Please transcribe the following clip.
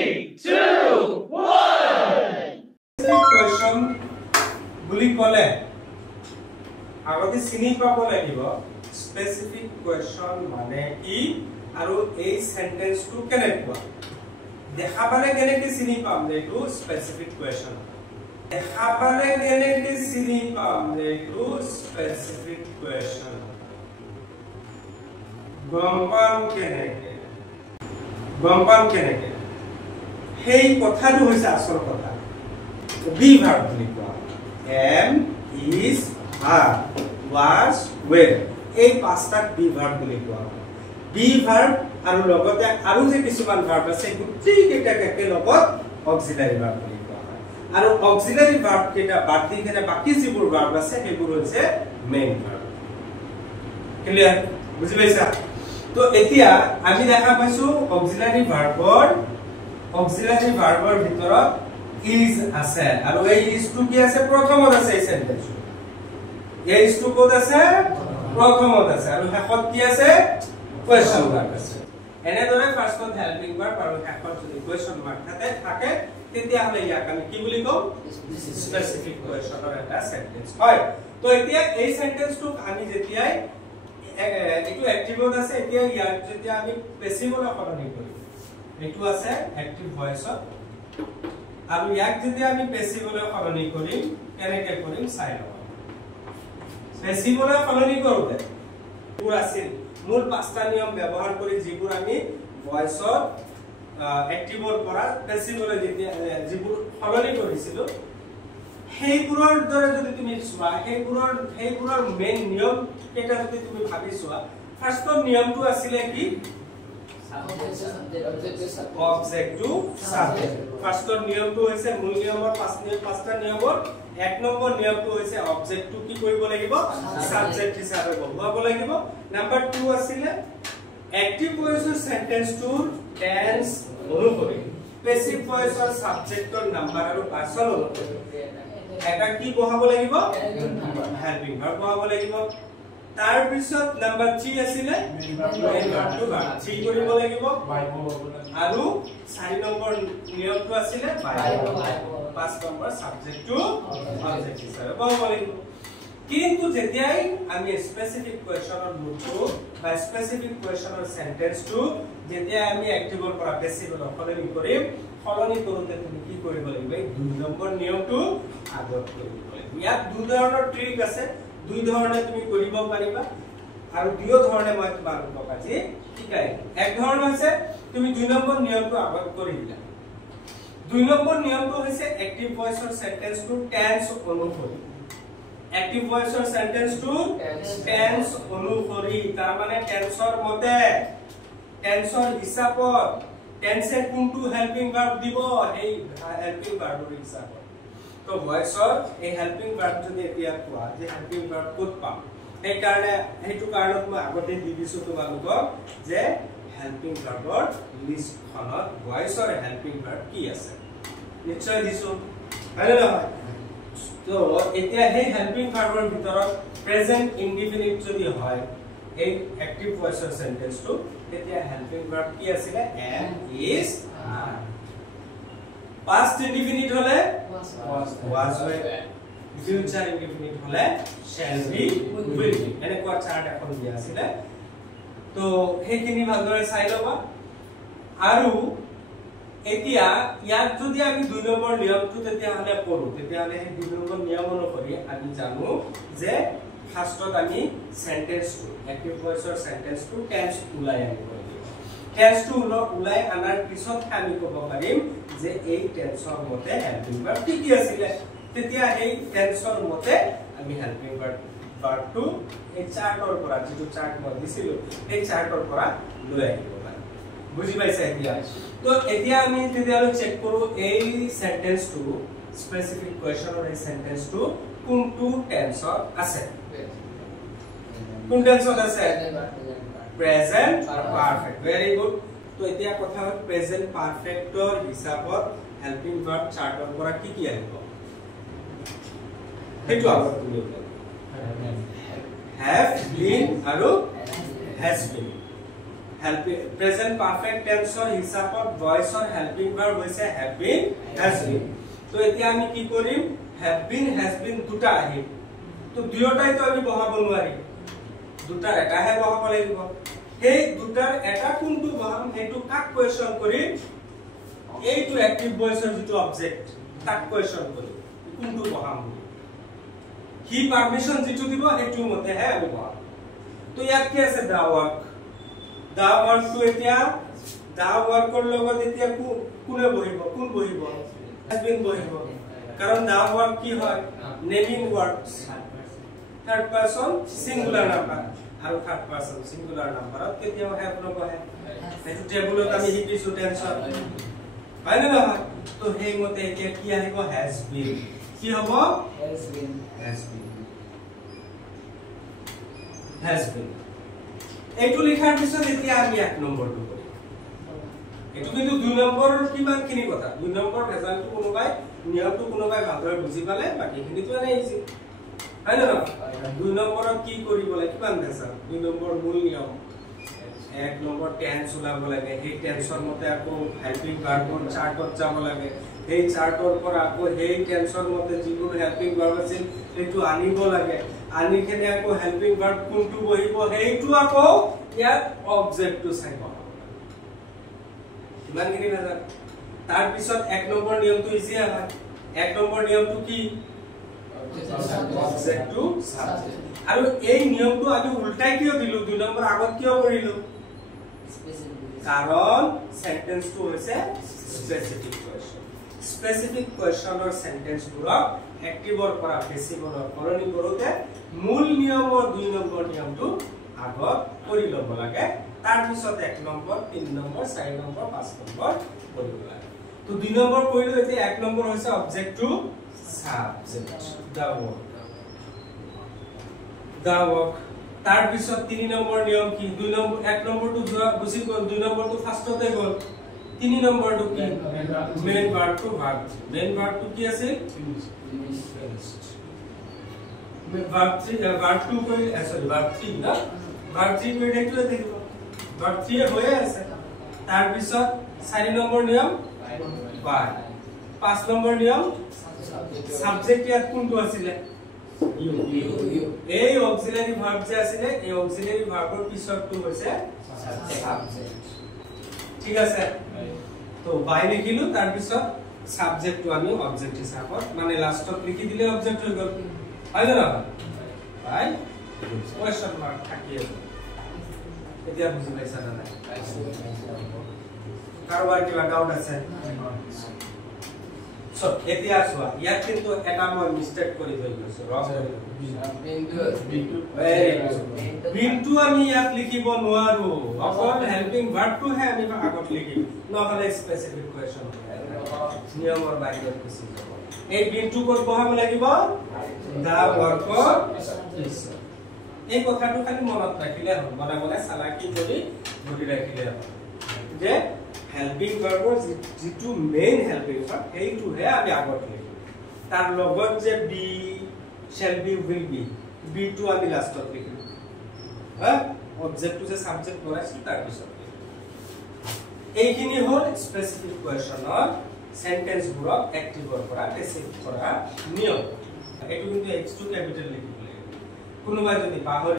2 1 question বুলি কলে আগতে চিনি পাব লাগিব স্পেসিফিক কোয়েশ্চন মানে কি আৰু এই সেন্টেন্সটো কেনেকুৱা দেখাবালে কেনেকৈ চিনি পাম যে এইটো স্পেসিফিক কোয়েশ্চন দেখাবালে কেনেকৈ চিনি পাম যে এইটো স্পেসিফিক কোয়েশ্চন গম পাম কেনেকৈ সেই কথাটো হৈছে আসল কথা বি ভার্ব বুলি কোৱা am is are was were এই পাঁচটাক বি ভাৰ্ব বুলি কোৱা বি ভাৰ্ব আৰু লগতে আৰু যে কিছুমান ভাৰ্ব আছে গুটেই কেইটা একে লগত অক্সিলাৰি ভাৰ্ব বুলি কোৱা হয় আৰু অক্সিলাৰি ভাৰ্ব কেইটা বাদ দি কেনে বাকি যিবোৰ ভাৰ্ব আছে সেইবোৰ হৈছে মেইন ভাৰ্ব ক্লিয়াৰ বুজি পাইছা তো এতিয়া আমি দেখা পাইছো অক্সিলাৰি ভাৰ্বৰ ভিতৰত is আছে আৰু এই is টু কি আছে প্ৰথমত আছে এই সেন্টেন্স এই is টু কোড আছে প্ৰথমত আছে আৰু শেষত কি আছে কোৱেশ্চন মাৰ্ক আছে এনেদৰে ফাৰ্ষ্টত হেল্পিং ভাৰ্ব আৰু শেষত যদি কোৱেশ্চন মাৰ্ক থাকে তেতিয়া হলে ইয়াক আমি কি বুলি কম স্পেসিফিক কোৱেশ্চনৰ এটা সেন্টেন্স হয় তো এতিয়া এই সেন্টেন্সটো আমি যেতিয়াই এটো এক্টিভত আছে এতিয়া ইয়াক যেতিয়া আমি পেসিভলৈ সলনি কৰিম এটো আছে এক্টিভ ভয়েসত আৰু ইয়াক যদি আমি পেসিভলৈ সলনি কৰিম কেনেকৈ কৰিম চাই লওঁ পেসিভলৈ সলনি কৰোতে পুৰ আছিল মূল পাঁচটা নিয়ম ব্যৱহাৰ কৰি যিবোৰ আমি ভয়েসত এক্টিভৰ পৰা পেসিভলৈ যিবোৰ সলনি কৰিছিলো সেইবোৰৰ দৰে যদি তুমি চোৱা সেইবোৰৰ মেইন নিয়ম কেইটা যদি তুমি ভাবি চোৱা ফাৰ্ষ্টৰ নিয়মটো আছিল কি object to subject ফাৰ্স্টৰ নিয়মটো হৈছে মূল নিয়মৰ পাঁচটা নিয়মৰ এক নম্বৰ নিয়মটো হৈছে object to কি কৰিব লাগিব subject হিচাপে বহাব লাগিব নাম্বাৰ 2 আছিল active voiceৰ সেন্টেন্সটোৰ tense অনুসৰি passive voiceৰ সাবজেক্টৰ নাম্বাৰ আৰু পাৰ্সন অনুসৰি এটা কি বহাব লাগিব helping verb বহাব লাগিব তাৰ পিছত নাম্বাৰ 3 আছিল মেইন ভাৰ্বটো ঠিক কৰিব লাগিব আৰু 4 নম্বৰ নিয়মটো আছিল বাই 5 নম্বৰ সাবজেক্টটো অবজেক্ট হিচাপে বহাব লাগিব কিন্তু যেতিয়াই আমি স্পেসিফিক কোৱেশ্চনৰ মুডটো বা স্পেসিফিক কোৱেশ্চনৰ সেন্টেন্সটো যেতিয়া আমি এক্টিভৰ পৰা পেসিভলৈ সলনি কৰোতে তুমি কি কৰিব লাগিব এই 2 নম্বৰ নিয়মটো আদত কৰিব লাগিব ইয়াত দুই ধৰণৰ ট্ৰিক আছে দুই ধৰণে তুমি কৰিব পাৰিবা আৰু দুই ধৰণে মই তোমালোকক আজি শিকাই এক ধৰণ হৈছে তুমি 2 নম্বৰ নিয়মটো আগত কৰি দিলা 2 নম্বৰ নিয়মটো হৈছে এক্টিভ ভয়েসৰ সেন্টেন্সটো টেন্স অনুসৰি এক্টিভ ভয়েসৰ সেন্টেন্সটো টেন্স অনুসৰি তাৰ মানে টেন্সৰ মতে টেন্সৰ হিচাপত টেন্সে কোনটো হেল্পিং ভাৰ্ব দিব এই হেল্পিং ভাৰ্বৰ হিচাপত তো ভয়েসৰ এই হেল্পিং ভাৰ্ব যদি এতিয়া কোৱা যে হেল্পিং ভাৰ্ব ক'ত পাম এই কাৰণে হেতু কাৰণত মই আগতে দি দিছো তোমালোকক যে হেল্পিং ভাৰ্বৰ লিষ্টখনত ভয়েসৰ হেল্পিং ভার্ব কি আছে নিশ্চয় দিছো হয়নে নহয় তো এতিয়া এই হেল্পিং ভাৰ্বৰ ভিতৰত প্ৰেজেন্ট ইনডিফিনিট যদি হয় এই এক্টিভ ভয়েসৰ সেন্টেন্সটো তেতিয়া হেল্পিং ভার্ব কি আছিল am is are past indefinite hole was were future indefinite hole shall be will be ene ko chart ekhon dia asile to heikini bhaldore sai loba aru etia yak jodi ami 2 number niyam tu tetia hole poru tetia hole he 2 number niyam onukori ami janu je first ami sentence to active voice or sentence to tense ulai ani tense to ulai anar pisot ami kobo parim যে এই টেন্সৰ মতে helping verb কি আছিল তেতিয়া এই টেন্সৰ মতে আমি helping ভাৰ্বটো এই চাৰ্টৰ পৰা যেটো চাৰ্ট মই দিছিলো এই চাৰ্টৰ পৰা লৈ আহিব পাৰি বুজি পাইছা এতিয়া তো এতিয়া আমি তেতিয়ালৈ চেক কৰো এই সেন্টেন্সটো স্পেসিফিক কোৱেশ্চনৰ এই সেন্টেন্সটো কোনটো টেন্সৰ আছে কোন টেন্সৰ আছে প্ৰেজেন্ট পাৰফেক্ট ভেৰি গুড তো এতিয়া কথা হ'ল প্ৰেজেন্ট পাৰফেক্টৰ হিচাপত হেল্পিং ভাৰ্ব চাৰ্টৰ পৰা কি আহিব হেতু আগত তুমি have been আৰু has been প্ৰেজেন্ট পাৰফেক্ট টেন্সৰ হিচাপত ভয়েসৰ হেল্পিং ভাৰ্ব হৈছে have been has been তো এতিয়া আমি কি কৰিম have been has been দুটা আহিব তো দুয়োটাই তো আমি বহাব নোৱাৰি দুটাৰ এটাহে বহাব লাগিব এই দুটাৰ এটা কোনটো বহাম হেতু কাক কোৱেশ্চন কৰিম এইটো এক্টিভ ভয়েসৰ যেটো অবজেক্ট তাক কোৱেশ্চন কৰিম কোনটো বহাম কি পারমিশন যেটো দিব হেতু মতে হে আমি বহাম তো ইয়াত কি আছে দা ওয়ার্ক তো এতিয়া দা ওয়াৰ্কৰ লগত এতিয়া কোনে বহিব কোন বহিব has been বহিব কাৰণ দা ওয়াৰ্ক কি হয় naming words third person singular number আৰু থাৰ্ড পাৰসন সিঙ্গুলাৰ নাম্বাৰত কেতিয়াও have নবহে এটো টেবুলত আমি শিকিছো টেনছন হয় না নহয় তো হেই মতে এতিয়া কি আহিব has been কি হ'ব has been এইটো লিখাৰ পিছত এতিয়া আমি এক নম্বৰটো কৰিম এটো কিন্তু দুই নম্বৰৰ কিমানখিনি কথা দুই নম্বৰ ৰেজাল্টটো কোনোবাই নিয়মটো কোনোবাই ভালদৰে বুজি পালে বাকিখিনিটো এনে ইজি হয় না দুই নম্বৰত কি কৰিব লাগে কিমান ৰেজাল্ট দুই নম্বৰ মূল নিয়ম এক নম্বৰ টেন্স ওলাব লাগে এই টেন্সৰ মতে আকৌ হেল্পিং ভাৰ্বৰ চাৰ্টত যাব লাগে এই চাৰ্টৰ পৰা আকৌ এই টেন্সৰ মতে যিবোৰ হেল্পিং ভাৰ্ব আছিল সেইটো আনিব লাগে আনি কেনে আকৌ হেল্পিং ভাৰ্ব কোনটো বহিব সেইটো আকৌ ইয়াত অবজেক্টটো চাইব কিমানখিনি নাজান তাৰ পিছত এক নম্বৰ নিয়মটো ইজি হয় এক নম্বৰ নিয়মটো কি অবজেক্টটো সাবজেক্ট আৰু এই নিয়মটো আমি উল্টাই কিয় দিলো দুই নম্বৰ আগত কিয় কৰিলো কাৰণ সেন্টেন্সটো হৈছে স্পেসিফিক কোৱেশ্চন স্পেসিফিক কোৱেশ্চনৰ সেন্টেন্সবোৰক এক্টিভৰ পৰা পেসিভৰ সলনি কৰোতে মূল নিয়মৰ দুই নম্বৰ নিয়মটো আগত কৰি ল'ব লাগে তাৰ পিছত এক নম্বৰ তিন নম্বৰ চাৰি নম্বৰ পাঁচ নম্বৰ কৰিব লাগে তো দুই নম্বৰ কৰিলো এতিয়া এক নম্বৰ হৈছে অবজেক্টটো সাবজেক্ট দা ওয়াৰ্ক তাৰ পিছত তিনি নম্বৰ নিয়ম কি দুই নম্বৰ এক নম্বৰটো যোৱা বুজি গল দুই নম্বৰটো ফাৰ্ষ্টতে গল তিনি নম্বৰটো কি মেইন ভাৰ্বটো মেইন ভাৰ্বটো কি আছে ভাৰ্ব 2 কৰি সৰি ভাৰ্ব 3 না ভাৰ্ব 3 কৰি দেখটো দেখিব ভাৰ্ব 3 হৈ আছে তাৰ পিছত 4 নম্বৰ নিয়ম বাই 5 নম্বৰ নিয়ম সাবজেক্ট ইয়াত কোনটো আছিল এই অক্সিলাৰি ভাৰ্ব যে আছে এই অক্সিলাৰি ভাৰ্বৰ পিছৰটো হৈছে সাবজেক্ট ঠিক আছে তো বাই লিখিলো তাৰ পিছত সাবজেক্টটো আমি অবজেক্ট হিচাপত মানে লাষ্টত লিখি দিলে অবজেক্ট হৈ গল হয় না বাই কোৱেশ্চন মাৰ্ক থাকি আছে এতিয়া বুজি পাইছা না নাই কাৰোবাৰ কিবা ডাউট আছে সো এতিয়া চোৱা ইয়াত কিন্তু এটা মই মিস্টেক কৰি থৈ গৈছো ৰং বিনটো আমি ইয়াত লিখিব নোৱাৰো অকল হেল্পিং ভাৰ্বটো হে আমি আগত লিখিম নহলে স্পেসিফিক কোৱেশ্চন নিয়মৰ বাহিৰত গুচি যাব এই বিনটো ক'ত বহাব লাগিব দা ওয়াৰ্কৰ পিছত এই কথাটো খালি মনত ৰাখিলে হ'ব মনে মনে চালাকি কৰি ধৰি ৰাখিলে হ'ব যে হেল্পিং ভাৰ্বৰ যেটো মেইন হেল্পিং ভাৰ্ব এইটো হে আমি আগত লিখিম তাৰ লগত যে be shall be will be be টো আমি লাষ্টত লিখিম হা অবজেক্টটো যে সাবজেক্ট বনাইছো তাৰ পিছত এইখিনি হল স্পেসিফিক কোৱেশ্চনৰ সেন্টেন্সবোৰক এক্টিভৰ পৰা পেসিভ কৰা নিয়ম এটো কিন্তু x2 ক্যাপিটাল লিখিব লাগিব কোনোবা যদি পাহৰি